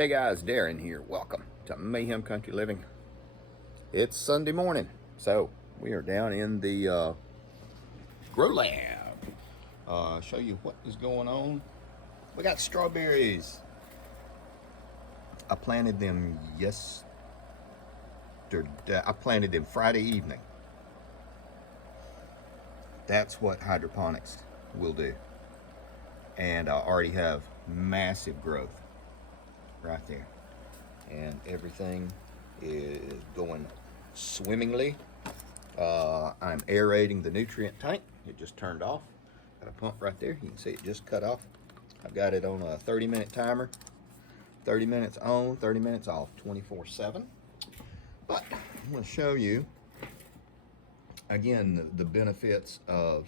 Hey guys, Darren here. Welcome to Mayhem Country Living. It's Sunday morning, so we are down in the grow lab. Show you what is going on. We got strawberries. I planted them I planted them Friday evening. That's what hydroponics will do. And I already have massive growth right there, and everything is going swimmingly. I'm aerating the nutrient tank. It just turned off. Got a pump right there. You can see it just cut off. I've got it on a 30-minute timer. 30 minutes on, 30 minutes off, 24/7. But I'm going to show you again the benefits of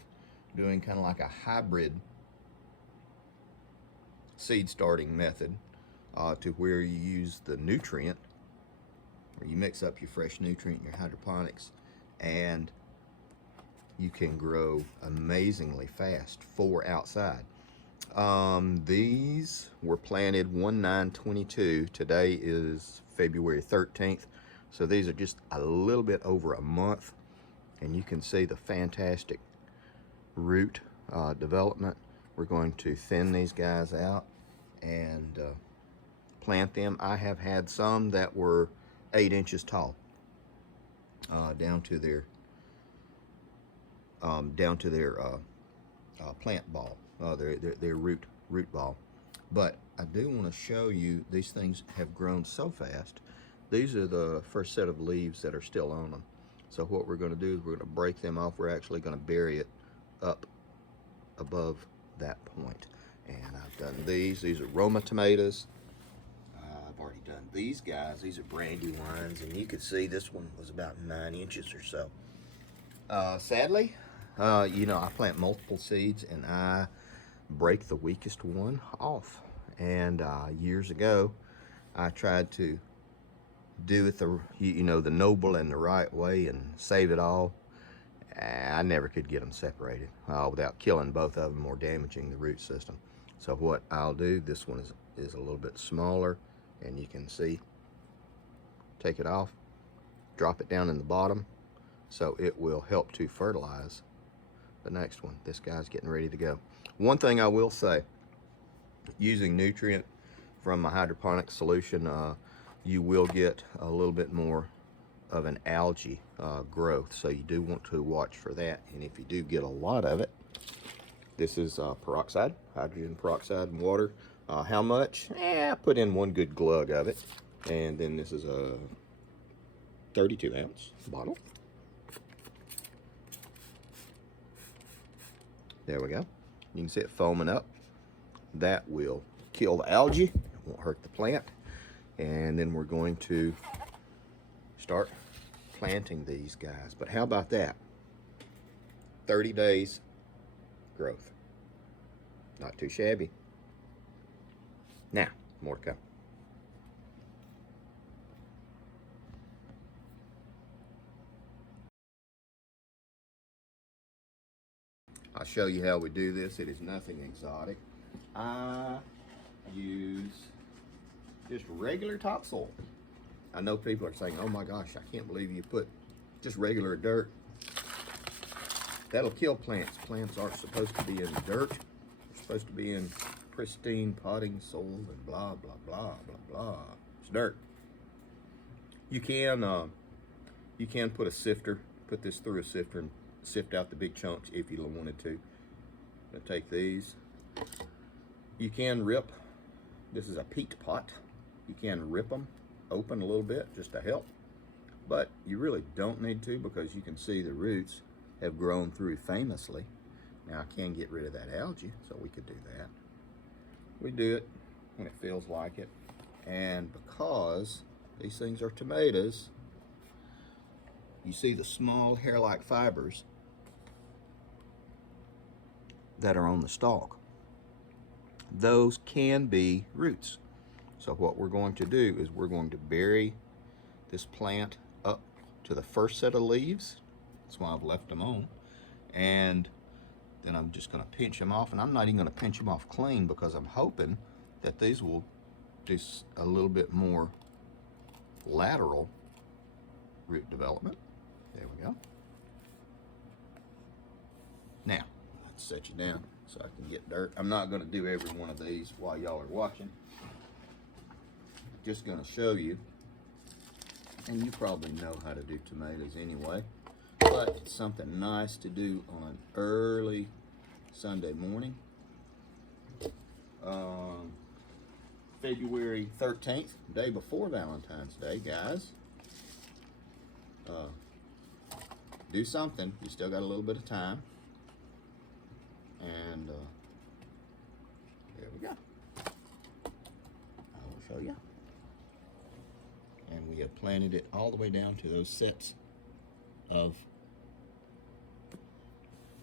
doing kind of like a hybrid seed starting method, to where you use the nutrient, or you mix up your fresh nutrient in your hydroponics, and you can grow amazingly fast for outside. These were planted 1/9/22. Today is February 13th, so these are just a little bit over a month, and you can see the fantastic root development. We're going to thin these guys out and plant them. I have had some that were 8 inches tall, down to their plant ball, their root ball. But I do want to show you, these things have grown so fast. These are the first set of leaves that are still on them. So what we're going to do is we're going to break them off. We're actually going to bury it up above that point. And I've done these. These are Roma Tomatoes. I've already done these guys. These are Brandywines, and you can see this one was about 9 inches or so. Sadly, you know, I plant multiple seeds and I break the weakest one off. And years ago, I tried to do it the noble and the right way and save it all. I never could get them separated without killing both of them or damaging the root system. So what I'll do, this one is a little bit smaller, and you can see, take it off, drop it down in the bottom, so it will help to fertilize the next one. This guy's getting ready to go. One thing I will say, using nutrient from my hydroponic solution, you will get a little bit more of an algae growth, so you do want to watch for that. And if you do get a lot of it, this is peroxide, hydrogen peroxide and water. How much? I put in 1 good glug of it. And then this is a 32-ounce bottle. There we go. You can see it foaming up. That will kill the algae. It won't hurt the plant. And then we're going to start planting these guys. But how about that? 30 days growth. Not too shabby. Now, more to come. I'll show you how we do this. It is nothing exotic. I use just regular topsoil. I know people are saying, oh my gosh, I can't believe you put just regular dirt. That'll kill plants. Plants aren't supposed to be in dirt. They're supposed to be in pristine potting soil and blah, blah, blah, blah, blah. It's dirt. You can put a sifter, put this through a sifter and sift out the big chunks if you wanted to. I'm gonna take these. You can rip, this is a peat pot. You can rip them open a little bit just to help, but you really don't need to, because you can see the roots have grown through famously. Now I can get rid of that algae, so we could do that. We do it when it feels like it, and because these things are tomatoes, you see the small hair-like fibers that are on the stalk. Those can be roots. So what we're going to do is we're going to bury this plant up to the first set of leaves. That's why I've left them on. And then I'm just going to pinch them off, and I'm not even going to pinch them off clean, because I'm hoping that these will do a little bit more lateral root development. There we go. Now, let's set you down so I can get dirt. I'm not going to do every one of these while y'all are watching. Just going to show you, and you probably know how to do tomatoes anyway, but it's something nice to do on an early Sunday morning. February 13th, day before Valentine's Day, guys. Do something. You still got a little bit of time. And there we go. I will show you. And we have planted it all the way down to those sets of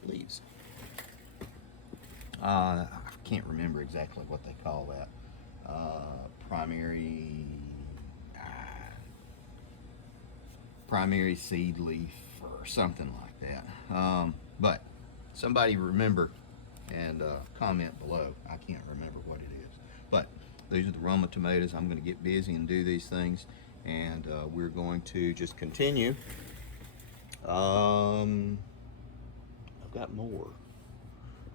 leaves. I can't remember exactly what they call that. Primary seed leaf or something like that. But somebody remember and comment below. I can't remember what it is. But these are the Roma tomatoes. I'm going to get busy and do these things, and we're going to just continue. I've got more.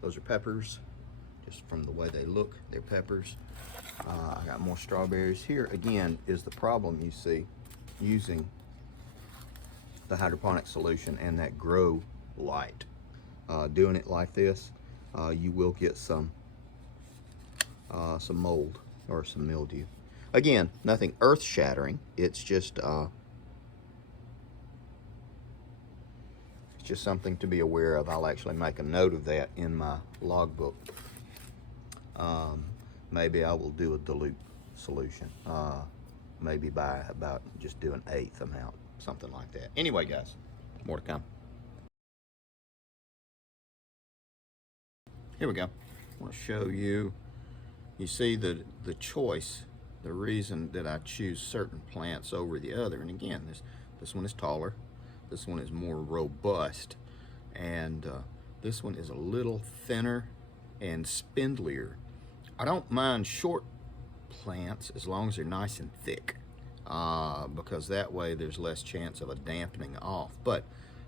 Those are peppers. Just from the way they look, they're peppers. I got more strawberries. Here again is the problem you see using the hydroponic solution and that grow light. Doing it like this, you will get some mold or some mildew. Again, nothing earth-shattering. It's just something to be aware of. I'll actually make a note of that in my logbook. Maybe I will do a dilute solution. Maybe by about just do an 1/8 amount, something like that. Anyway, guys, more to come. Here we go. I want to show you. You see the choice, the reason that I choose certain plants over the other. And again, this one is taller. This one is more robust, and this one is a little thinner and spindlier. I don't mind short plants as long as they're nice and thick, because that way there's less chance of a dampening off. But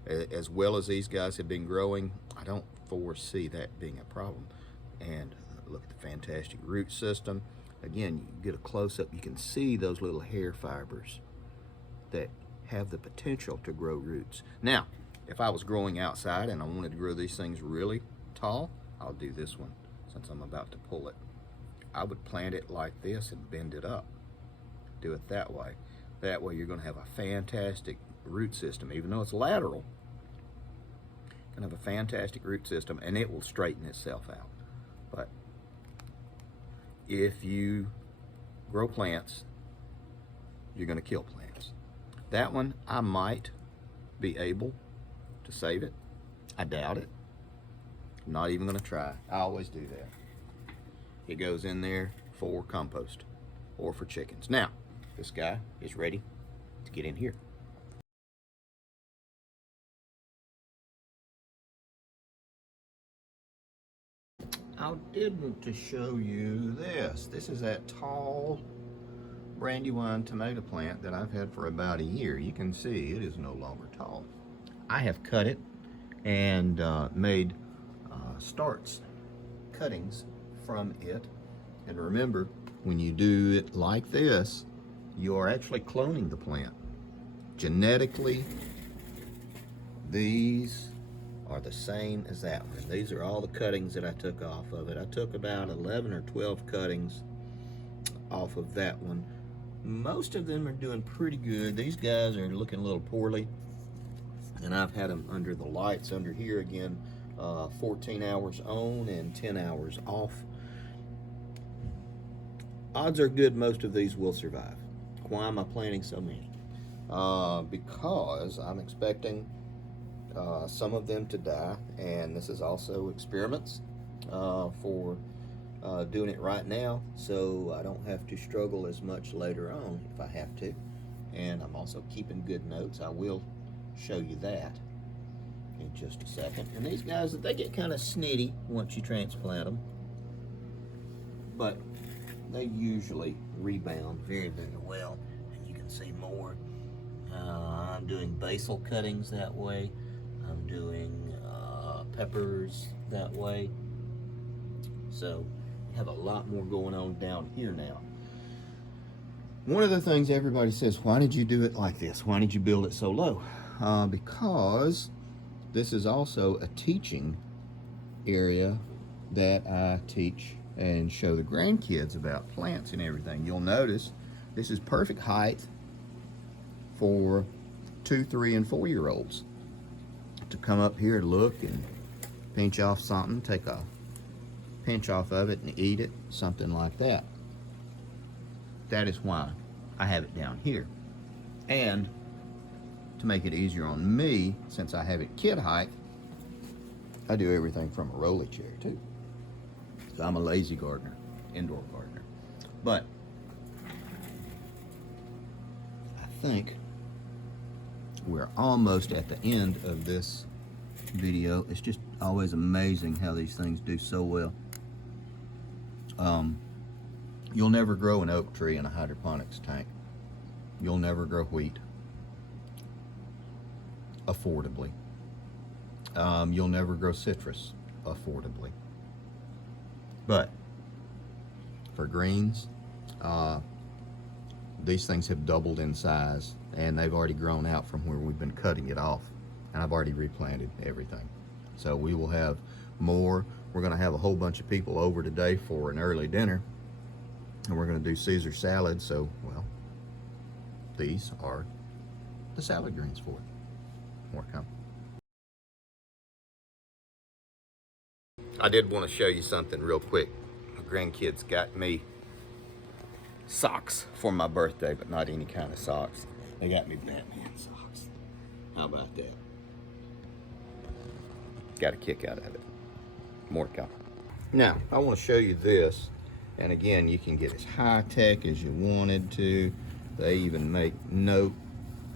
as well as these guys have been growing, I don't foresee that being a problem. And look at the fantastic root system. Again, you get a close-up, you can see those little hair fibers that have the potential to grow roots. Now, if I was growing outside and I wanted to grow these things really tall, I'll do this one since I'm about to pull it. I would plant it like this and bend it up. Do it that way. That way you're going to have a fantastic root system. Even though it's lateral, you're going to have a fantastic root system, and it will straighten itself out. But if you grow plants, you're going to kill plants. That one, I might be able to save it. I doubt it. I'm not even going to try. I always do that. It goes in there for compost or for chickens. Now, this guy is ready to get in here. I did want to show you this. This is that tall Brandywine tomato plant that I've had for about a year. You can see it is no longer tall. I have cut it and made cuttings from it. And remember, when you do it like this, you are actually cloning the plant. Genetically, these are the same as that one. These are all the cuttings that I took off of it. I took about 11 or 12 cuttings off of that one. Most of them are doing pretty good. These guys are looking a little poorly, and I've had them under the lights under here again, 14 hours on and 10 hours off. Odds are good most of these will survive. Why am I planting so many? Because I'm expecting some of them to die, and this is also experiments for doing it right now, so I don't have to struggle as much later on if I have to. And I'm also keeping good notes. I will show you that in just a second. And these guys, they get kind of snitty once you transplant them, but they usually rebound very, very well. And you can see more. I'm doing basil cuttings that way. I'm doing peppers that way. So we have a lot more going on down here now. One of the things everybody says, why did you do it like this? Why did you build it so low? Because this is also a teaching area that I teach and show the grandkids about plants and everything. You'll notice this is perfect height for 2, 3, and 4-year-olds to come up here, look and pinch off something, take a pinch off of it and eat it, something like that. That is why I have it down here. And to make it easier on me, since I have it kid height, I do everything from a rolly chair too. So I'm a lazy gardener, indoor gardener. But I think we're almost at the end of this video. It's just always amazing how these things do so well. You'll never grow an oak tree in a hydroponics tank. You'll never grow wheat affordably. You'll never grow citrus affordably. But for greens, these things have doubled in size, and they've already grown out from where we've been cutting it off, and I've already replanted everything. So we will have more. We're going to have a whole bunch of people over today for an early dinner, and we're going to do Caesar salad. So, well, these are the salad greens for it. More come. I did want to show you something real quick. My grandkids got me socks for my birthday, but not any kind of socks. They got me Batman socks. How about that? Got a kick out of it. More come. Now, I want to show you this. And again, you can get as high-tech as you wanted to. They even make note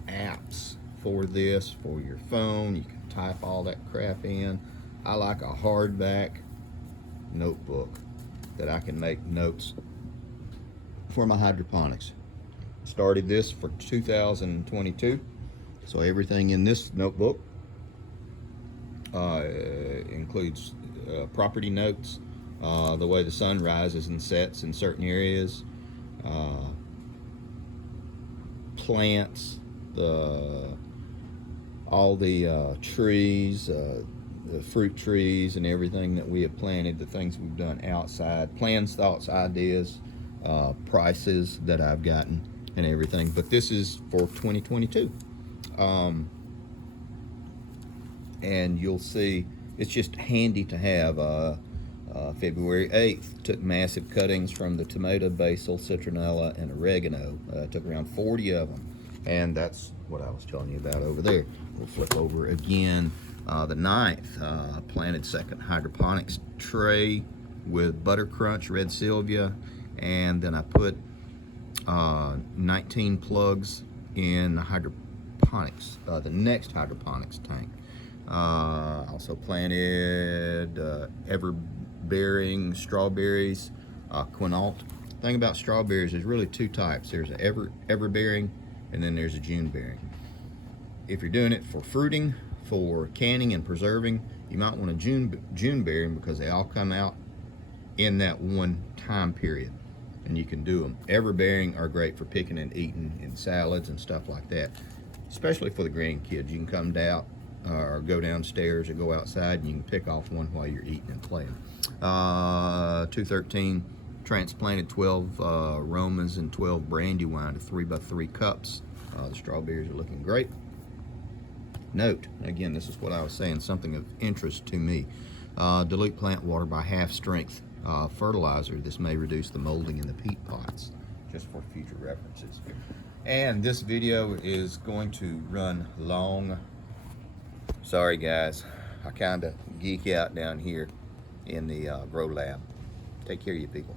apps for this, for your phone. You can type all that crap in. I like a hardback notebook that I can make notes for my hydroponics. Started this for 2022. So everything in this notebook includes property notes, the way the sun rises and sets in certain areas, plants, all the trees, the fruit trees and everything that we have planted, the things we've done outside, plans, thoughts, ideas, prices that I've gotten and everything. But this is for 2022. And you'll see it's just handy to have. February 8th, took massive cuttings from the tomato, basil, citronella, and oregano. Took around 40 of them. And that's what I was telling you about over there. We'll flip over again. The 9th, planted second hydroponics tray with butter crunch, red sylvia, and then I put 19 plugs in the hydroponics, the next hydroponics tank. Also planted ever-bearing strawberries, quinault. The thing about strawberries is really two types. There's an ever-bearing, and then there's a June-bearing. If you're doing it for fruiting, for canning and preserving, you might want a June-bearing because they all come out in that one time period, and you can do them. Ever-bearing are great for picking and eating in salads and stuff like that, especially for the grandkids. You can come down or go downstairs or go outside and you can pick off one while you're eating and playing. 213 transplanted 12 Romas and 12 Brandywine to 3x3 cups. The strawberries are looking great. Note, again, this is what I was saying, something of interest to me. Dilute plant water by half strength fertilizer. This may reduce the molding in the peat pots, just for future references. And this video is going to run long. Sorry guys, I kind of geek out down here in the grow lab. Take care of you people.